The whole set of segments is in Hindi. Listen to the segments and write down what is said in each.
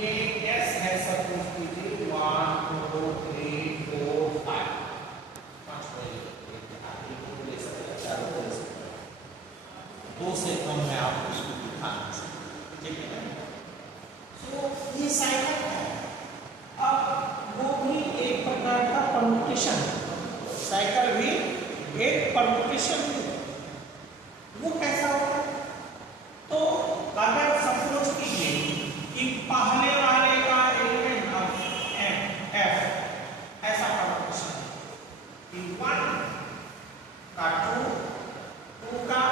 ये एस है सपोज कीजिए 1 2 3 4 5 पांच ले सकते चारों ले सकते दो से कम में आप इसको दिखा नहीं सकते ठीक है ना। तो ये साइकिल है। अब वो भी एक प्रकार का परम्यूटेशन है, साइकिल भी एक परम्यूटेशन है। वो कैसा होता है? तो अगर सपोज कीजिए कि पहले वाले का एलिमेंट एफ ऐसा परम्यूटेशन कि 1 का 2 का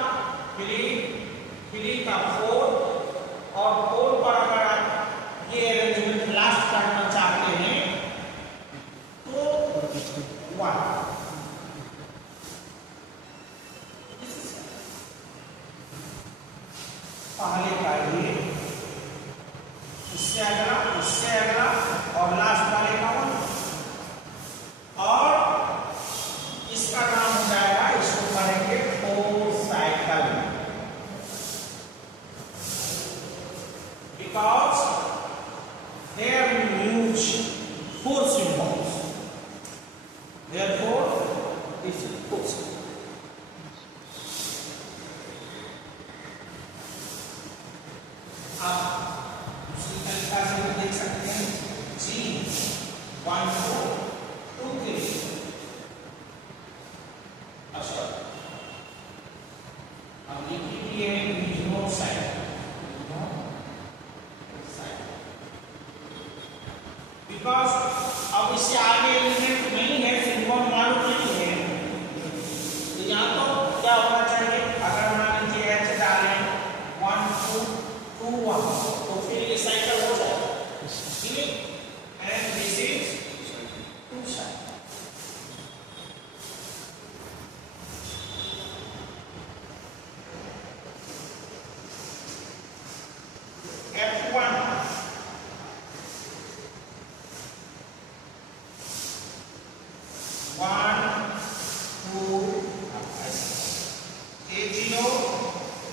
3 का 4 और 4 पर अगर आप ये अरेंजमेंट लास्ट करना चाहते हैं तो 1 पहले का ये उससे अगला और लास्ट वाले का 1 और इसका नाम हो जाएगा, इसको करेंगे 4 cycle because there we use 4 symbols, therefore this is 4. आप दूसरी तरीका से भी देख सकते हैं जी 1 4 2 3 अच्छा अब लिख लिए नो साइड बिकॉज अब इससे आगे एलिमेंट नहीं है, सिंबल मालूम नहीं है, तो यहाँ तो क्या होना चाहिए? अगर मान लीजिए ऐसे डालें 1 2 2 1 तो फिर ये साइकिल हो जाएगा ठीक, and this is 2 cycle. F1 1 2 A0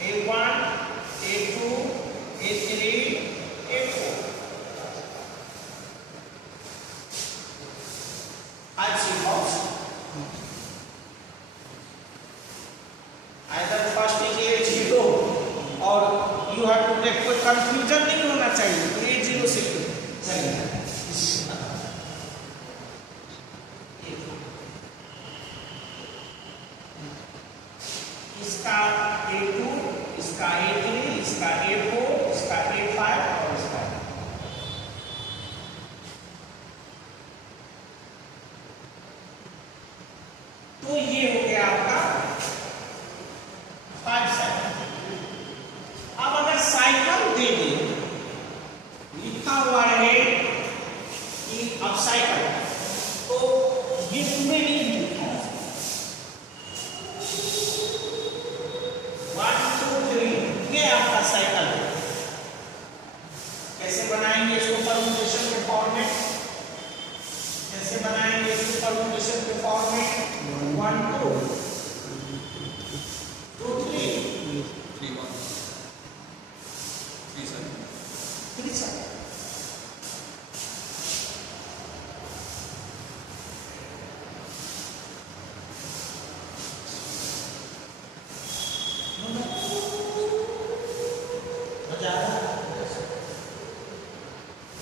A1 A2 A3 A4 I see box. Either first is A0 और you have to take, कोई कंफ्यूजन नहीं होना चाहिए, तो A0 से चलिए इसका A2 इसका A3 इसका A4 इसका A5 और इसका तो ये हो गया आपका 5 साइकिल। अब अगर साइकिल दे दे लिखा हुआ है कि अब साइकिल, तो ये पूरे नहीं लिखा है 1 2 3 ये आपका साइकिल है। कैसे बनाएंगे इसको परम्यूटेशन के फॉर्म में? कैसे बनाएंगे इसको परम्यूटेशन के फॉर्म में? 1 2 2 3 3 1 3 7 3 7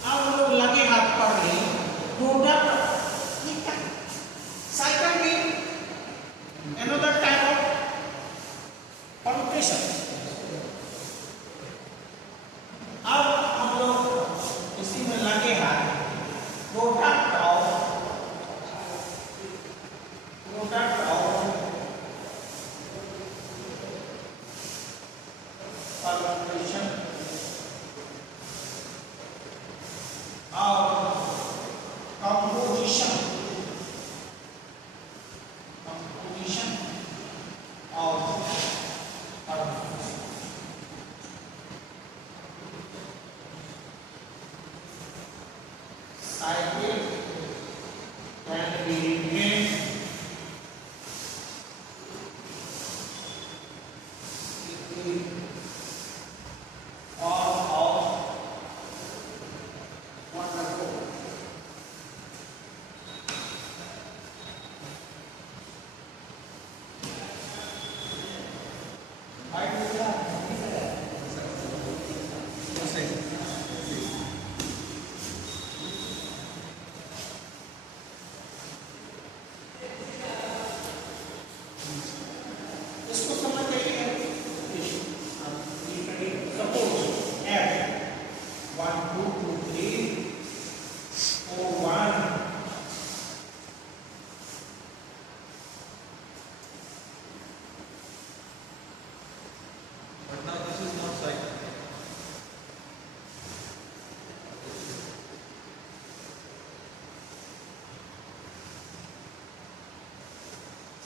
अब लोग लगे हाथ पढ़ रहे प्रोडक्ट साइकिल में another type of permutation। अब हम लोग इसी में लगे हाथ प्रोडक्ट ऑफ permutation और composition और cycle can be renamed or of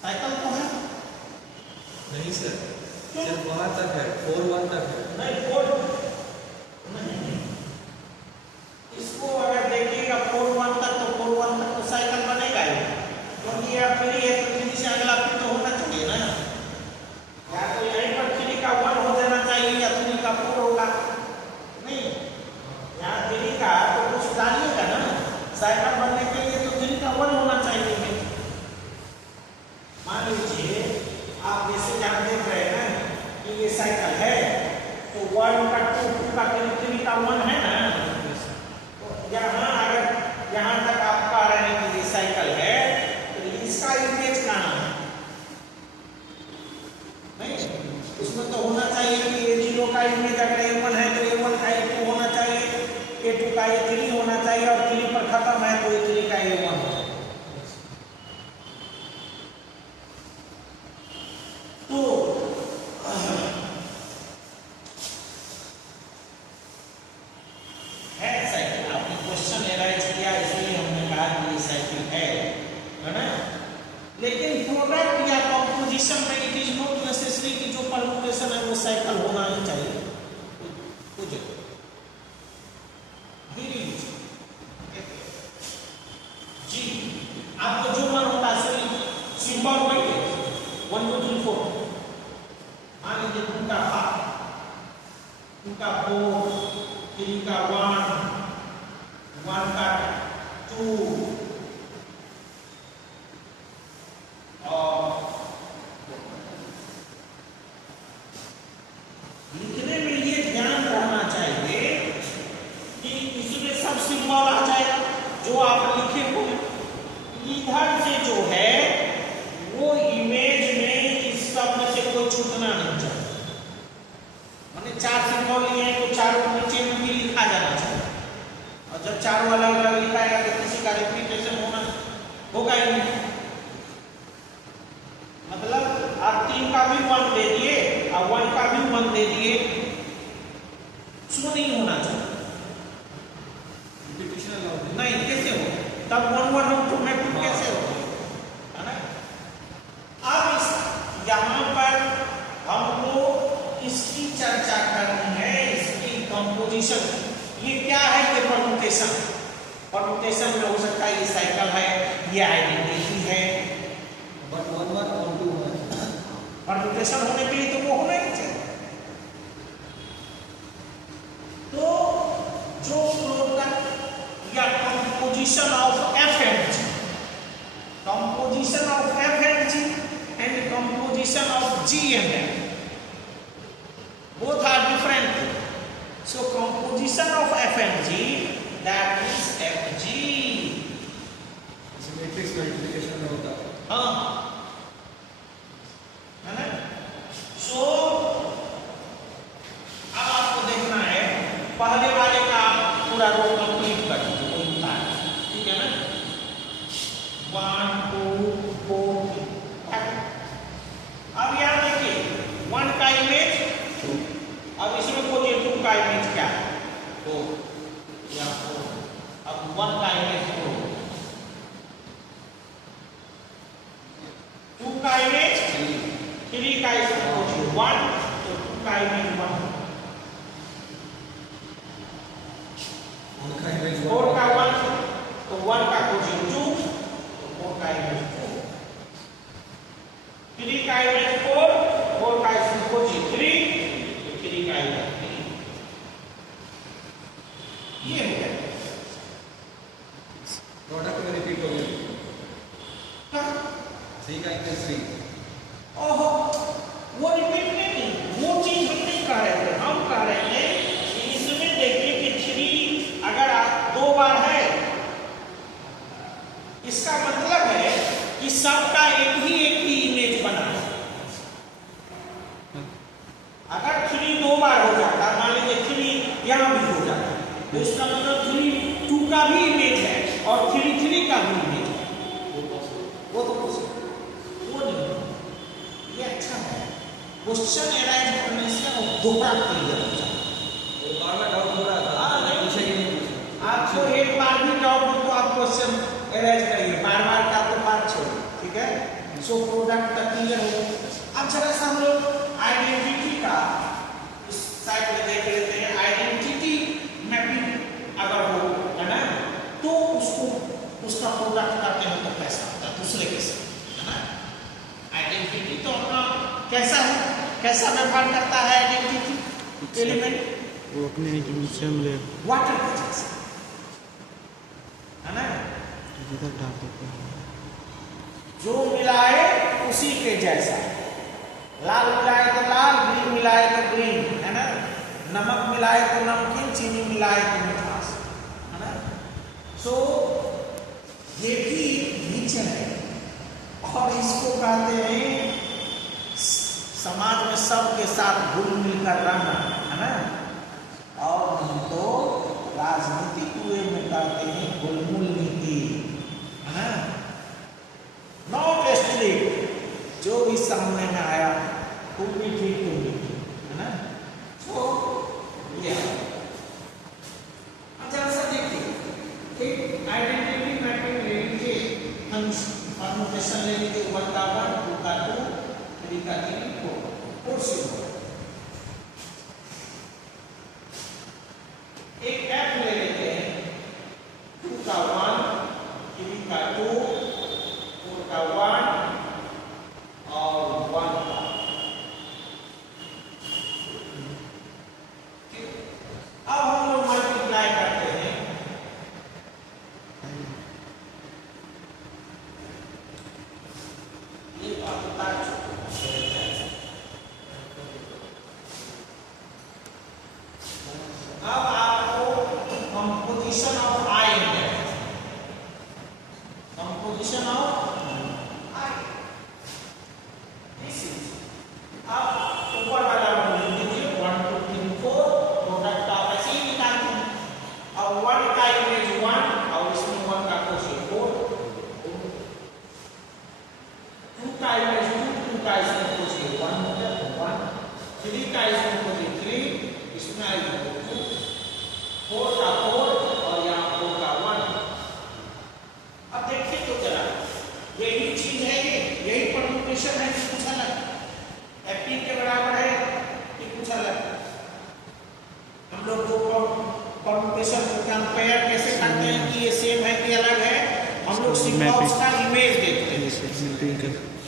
cycle तो है नहीं सर, सिर्फ वहाँ तक है, 4 1 तक है। नहीं 4 नहीं, इसको अगर देखिएगा 4 1 तक तो 4 1 तक तो साइकिल बनेगा ही, क्योंकि ये फ्री है तो फ्री से अगला फिर तो होना चाहिए ना, या तो यहीं पर फ्री का 1 हो जाना चाहिए या फ्री का 4 होगा, नहीं यहाँ फ्री का तो कुछ डालिएगा ना, साइकिल बनने के लिए तो फ्री का 1 होना चाहिए। मान लीजिए आप जैसे जहाँ देख रहे हैं ना कि ये साइकिल है तो 1 का 2 का 3 का 1 है ना, तो यहाँ अगर यहाँ तक आप कह रहे हैं कि ये साइकिल है तो इसका इमेज कहाँ है? नहीं, उसमें तो होना चाहिए कि A0 का इमेज अगर A1 है तो A1 का A2 होना चाहिए, A2 का A3 होना चाहिए और 3 पर खत्म है तो A3 का A1 है। तो है साइकिल, आपने क्वेश्चन एराइज किया इसलिए हमने कहा कि ये साइकिल है ना, लेकिन प्रोडक्ट या कंपोजिशन में इट इज नॉट नेसेसरी कि जो परम्यूटेशन है वो साइकिल होना ही चाहिए, कुछ धीरे जी आपको जो मन होता है सिंपल बैठे 1 2 3 4 मान लीजिए 2 का 5 2 का 4 3 का 1 1 का 2 और लिखने में ये ध्यान रहना चाहिए कि इसमें सब सिंबल आ जाए जो आप लिखे हो, इधर से जो है वो इमेज में इस सब में से कोई छूटना नहीं चाहिए, मैंने 4 सिंबल लिए हैं तो चारों नीचे में भी लिखा जाना चाहिए, और जब चारों अलग अलग लिखाएगा तो किसी का रिपीटेशन होगा ही नहीं, मतलब आप 3 का भी 1 दे दिए और 1 का भी 1 दे दिए, उसमें नहीं होना चाहिए, नहीं कैसे हो तब 1 1 ऑटोमेटिक कैसे हो, है ना। अब इस यहाँ पर हमको इसकी चर्चा करनी है, इसकी कंपोजिशन, ये क्या है कि परम्यूटेशन, परम्यूटेशन में हो सकता है ये साइकिल है, ये आइडेंटिटी है, बट 1 1 और 2 1 परम्यूटेशन होने के लिए तो वो होना ही चाहिए। तो जो प्रोडक्ट या composition of F and G, composition of F and G and composition of G and F, both are different. So composition of F and G, that is Fg. Matrix multiplication में होता है, हाँ है ना। सो अब आपको देखना है पहले वाले का पूरा रो कंप्लीट कर दीजिए, कोई उतार, ठीक है ना। 1 2 4 5, अब यहाँ देखिए 1 का इमेज, अब इसमें खोजिए 2 का इमेज क्या है, तो यहाँ 4, अब 1 का इमेज 4, 2 का इमेज 3 का इसमें खोजिए 1, तो 2 का इमेज 1, 4 का 1, तो 1 का खोजिए 2, तो 4 का इमेज 4, 3 का इमेज 4, 4 का इसमें खोजिए 3, तो 3 का इमेज 3, ये हो गया प्रोडक्ट में रिपीट हो गया, 3 का इमेज 3, ओहो वो रिपीट नहीं, वो चीज हम नहीं कह रहे थे, हम कह रहे थे कि इसमें देखिए कि 3 अगर 2 बार है, इसका मतलब है कि सबका एक ही इमेज बना है। अगर 3 2 बार हो जाता, मान लीजिए 3 यहाँ भी हो जाता, तो इसका मतलब 3 2 का भी इमेज है और 3 3 का भी इमेज है, वो तो वो नहीं, ये अच्छा है क्वेश्चन एराइज करने से और दोहरा क्लियर हो जाए, वो बार डाउट हो रहा था, नहीं पूछा कि नहीं पूछा, आपको एक बार भी डाउट हो तो आप क्वेश्चन एराइज करिए, बार बार का तो बात छोड़िए, ठीक है। सो प्रोडक्ट तक क्लियर हो। अब जरा सा हम लोग आइडेंटिटी का इस साइड में देख लेते हैं। आइडेंटिटी मैपिंग अगर हो, है ना, तो उसको उसका प्रोडक्ट करते हैं तो कैसा होता है दूसरे के साथ, है ना। आइडेंटिटी तो अपना कैसा है, कैसा व्यवहार करता है आइडेंटिटी एलिमेंट, वो अपने से मिले वाटर के जैसे, है ना। इधर डाल देते हैं। जो मिलाए उसी के जैसा, लाल मिलाए तो लाल, ग्रीन मिलाए तो ग्रीन, है ना। नमक मिलाए तो नमकीन, चीनी मिलाए तो मिठास, है ना। सो ये भी नेचर है और इसको कहते हैं समाज में सबके साथ घुल मिलकर रहना, है ना। और नहीं तो राजनीतिक वे में कहते हैं गुलमुल नीति, है ना। नॉट स्ट्रिक्ट, जो भी सामने में आया तुम भी ठीक, तुम भी ठीक, है ना। तो ये अच्छा सा देखिए, एक आइडेंटिटी मैपिंग ले लीजिए, हम परमुटेशन ले लीजिए, 1 का 1, 2 का 2, 3 का 3, 4 से एक एफ ले लेते हैं, 2 का 1, 3 का 2, 4 का 1 और 1 का, अब हम लोग मल्टीप्लाई करते हैं। ये बात बता अब आपको कंपोजिशन ऑफ आई है, composition of I, this is, अब ऊपर वाला लिख दीजिए 1 2 3 4, प्रोडक्ट आप ऐसे ही निकालते हैं। अब 1 का इमेज 1 और इसमें 1 का कोशिश 4, 2 का इमेज 2 का इसमें कोशिश 1 हो गया 1, 3 का इसमें कोशिश 3, इसमें आई 2, 4 का 4 और यहाँ 4 का 1। अब देखिए तो जरा, यही चीज है, यही परमुटेशन है कि कुछ अलग, एपी के बराबर है कि कुछ अलग। हम लोग दो परमुटेशन को कंपेयर कैसे करते हैं कि ये सेम है कि अलग है, हम लोग सिर्फ उसका इमेज देखते हैं,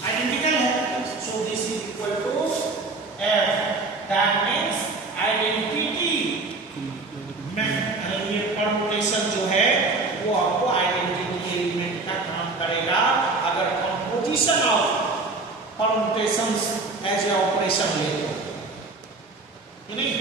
आइडेंटिकल है। So this is equal to F, that means identity ये परमुटेशन जो है वो आपको आइडेंटिटी एलिमेंट का काम करेगा अगर composition of permutations as a operation ले तो, नहीं